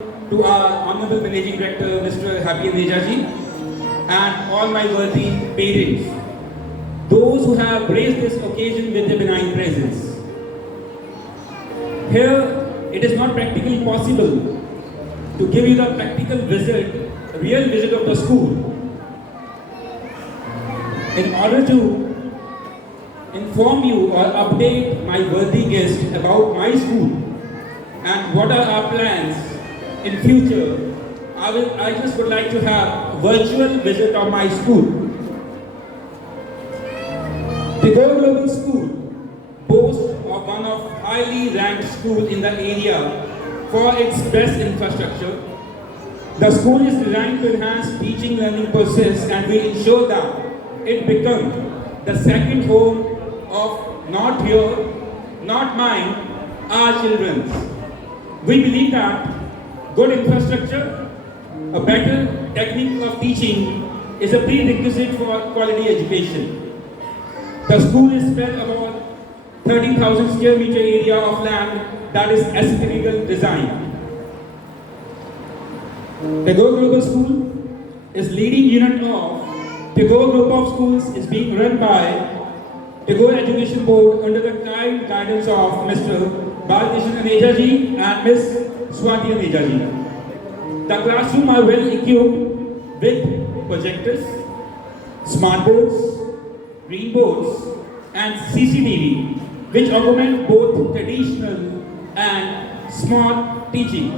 to our Honorable Managing Director, Mr. Happy Aneja and all my worthy parents, those who have graced this occasion with their benign presence. Here, it is not practically possible to give you the practical visit, real visit of the school. In order to inform you or update my worthy guests about my school and what are our plans in future, I just would like to have a virtual visit of my school. Tagore Global School boasts of one of highly ranked schools in the area for its best infrastructure. The school is designed to enhance teaching learning process and will ensure that it becomes the second home of not your, not mine, our children's. We believe that good infrastructure, a better technique of teaching is a prerequisite for quality education. The school is spread about 30,000 square meter area of land that is aesthetical design. Tagore Global School is leading unit of Tagore Group of Schools is being run by Tagore Education Board under the kind guidance of Mr. Balkishan Aneja and Ms. Swati Aneja. The classrooms are well equipped with projectors, smart boards, green boards, and CCTV, which augment both traditional and smart teaching.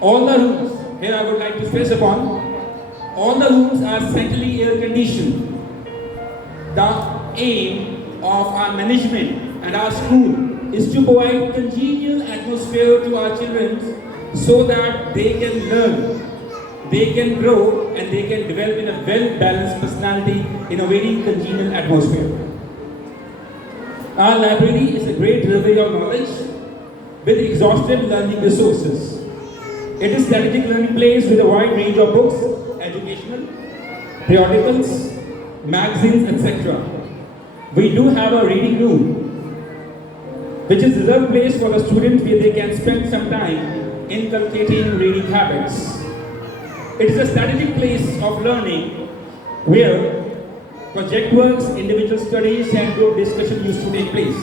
All the rooms, here I would like to stress upon, all the rooms are centrally air conditioned. The aim of our management and our school is to provide congenial atmosphere to our children so that they can learn, they can grow, and they can develop in a well-balanced personality in a very congenial atmosphere. Our library is a great reservoir of knowledge with exhaustive learning resources. It is a strategic learning place with a wide range of books, educational, periodicals, magazines, etc. We do have a reading room, which is a reserved place for the students where they can spend some time inculcating reading habits. It is a strategic place of learning where project works, individual studies, and group discussion used to take place.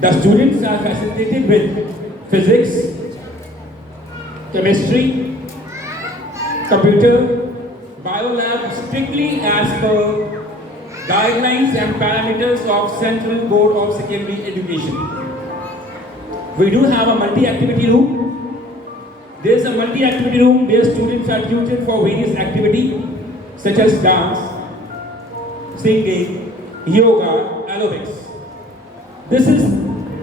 The students are facilitated with physics, chemistry, computer, biolab strictly as per guidelines and parameters of Central Board of Secondary Education. We do have a multi-activity room. There is a multi-activity room where students are tutored for various activities such as dance, singing, yoga, aerobics. This is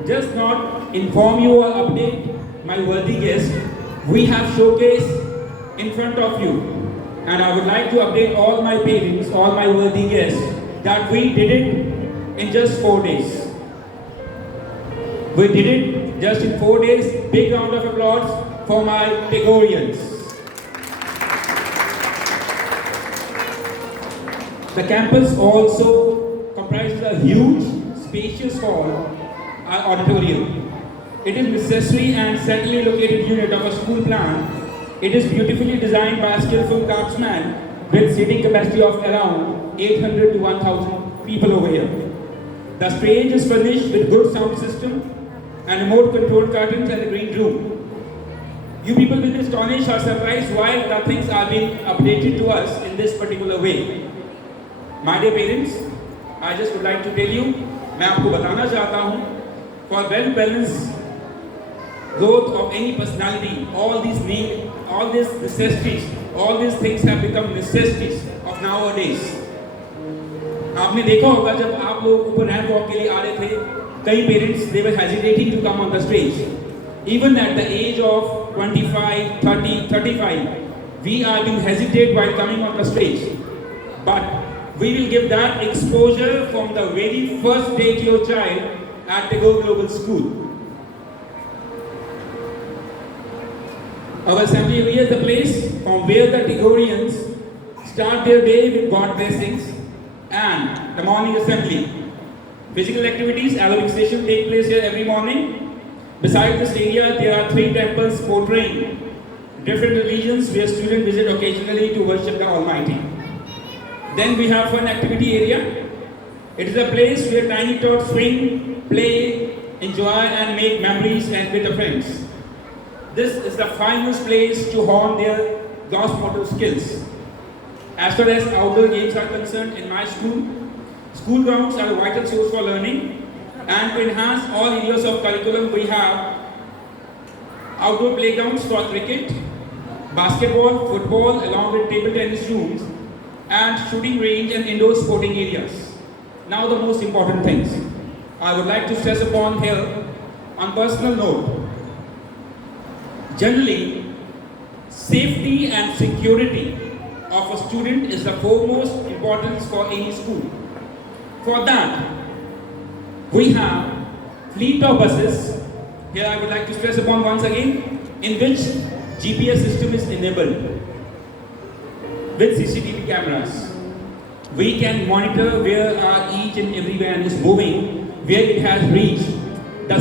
just not inform you or update my worthy guests. We have showcased in front of you, and I would like to update all my parents, all my worthy guests, that we did it in just 4 days. We did it just in 4 days. Big round of applause for my Tagoreans. The campus also comprises a huge, spacious hall, our auditorium. It is necessary and centrally located unit of a school plan. It is beautifully designed by a skillful craftsman with seating capacity of around 800 to 1000 people over here. The stage is furnished with good sound system and remote controlled curtains and a green room. You people will be astonished or surprised why the things are being updated to us in this particular way. My dear parents, I just would like to tell you, मैं आपको बताना चाहता हूँ, for well-balanced growth of any personality, all these necessities, all these things have become necessities of nowadays. आपने देखा होगा जब आप लोग ऊपर रैंप वॉक के लिए आ रहे थे, कई parents they were hesitating to come on the stage. Even at the age of 25, 30, 35, we are being hesitate while coming on the stage. But we will give that exposure from the very first day to your child at Tagore Global School. Our assembly area is the place from where the Tagoreans start their day with God blessings and the morning assembly. Physical activities, aerobic session take place here every morning. Besides this area, there are 3 temples portraying different religions where students visit occasionally to worship the Almighty. Then we have fun activity area. It is a place where tiny tots swing, play, enjoy and make memories and with the friends. This is the finest place to hone their gross motor skills. As far as outdoor games are concerned in my school, school grounds are a vital source for learning, and to enhance all areas of curriculum we have outdoor playgrounds for cricket, basketball, football along with table tennis rooms and shooting range and indoor sporting areas. Now the most important things I would like to stress upon here on personal note. Generally, safety and security of a student is the foremost importance for any school. For that, we have fleet of buses. Here I would like to stress upon once again, in which GPS system is enabled with CCTV cameras. We can monitor where each and every van is moving, where it has reached. The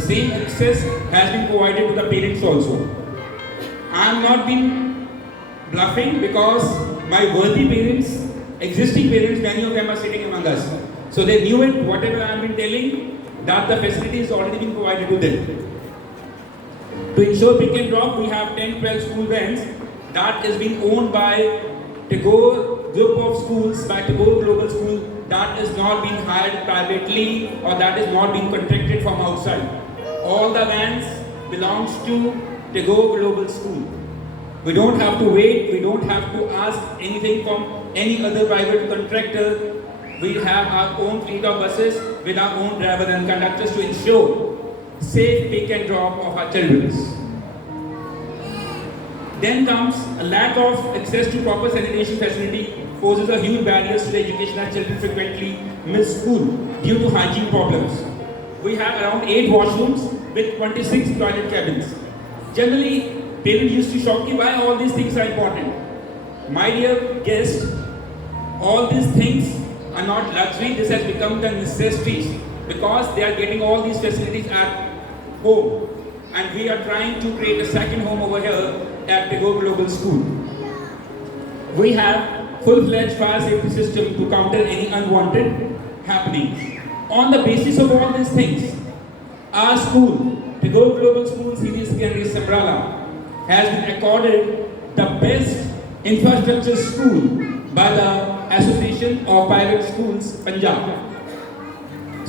same access has been provided to the parents also. I am not been bluffing because my worthy parents, existing parents, many of them are sitting among us. So they knew it, whatever I have been telling, that the facility is already been provided to them. To ensure pick and drop, we have 10-12 school vans that is being owned by Tagore group of schools, by Tagore Global School, that is not being hired privately or that is not being contracted from outside. All the vans belongs to Tagore Global School. We don't have to wait, we don't have to ask anything from any other private contractor. We have our own fleet of buses with our own driver and conductors to ensure safe pick and drop of our children. Then comes a lack of access to proper sanitation facility poses a huge barriers to the education as children frequently miss school due to hygiene problems. We have around 8 washrooms with 26 toilet cabins. Generally, parents used to shock you why all these things are important. My dear guests, all these things are not luxury, this has become the necessities because they are getting all these facilities at home. And we are trying to create a second home over here at Tagore Global School. We have full-fledged fire safety system to counter any unwanted happenings. On the basis of all these things, our school, Tagore Global School Senior Secondary Sambrala, has been accorded the best infrastructure school by the Association of Private Schools, Punjab.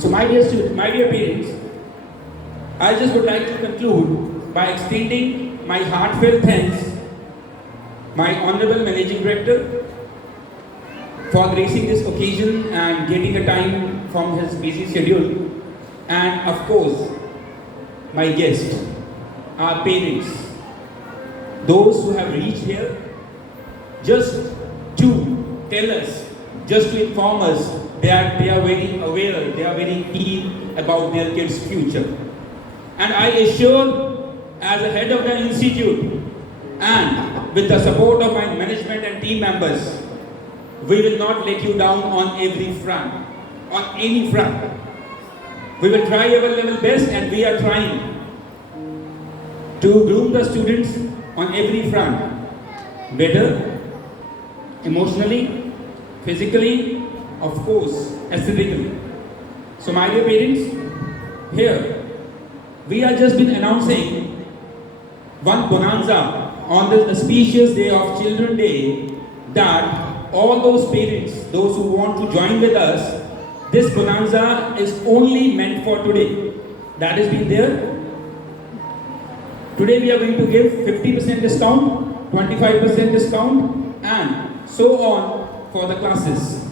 So my dear students, my dear parents, I just would like to conclude by extending my heartfelt thanks my Honorable Managing Director for gracing this occasion and getting a time from his busy schedule, and of course my guests, our parents, those who have reached here just to tell us, just to inform us that they are very aware, they are very keen about their kids' future. And I assure, as a head of the institute and with the support of my management and team members, we will not let you down on every front, on any front. We will try our level best, and we are trying to groom the students on every front, better, emotionally, physically, of course, aesthetically. So my dear parents, here we are just been announcing one bonanza on this auspicious day of Children's Day, that all those parents, those who want to join with us, this bonanza is only meant for today. That has been there. Today we are going to give 50% discount, 25% discount, and so on for the classes.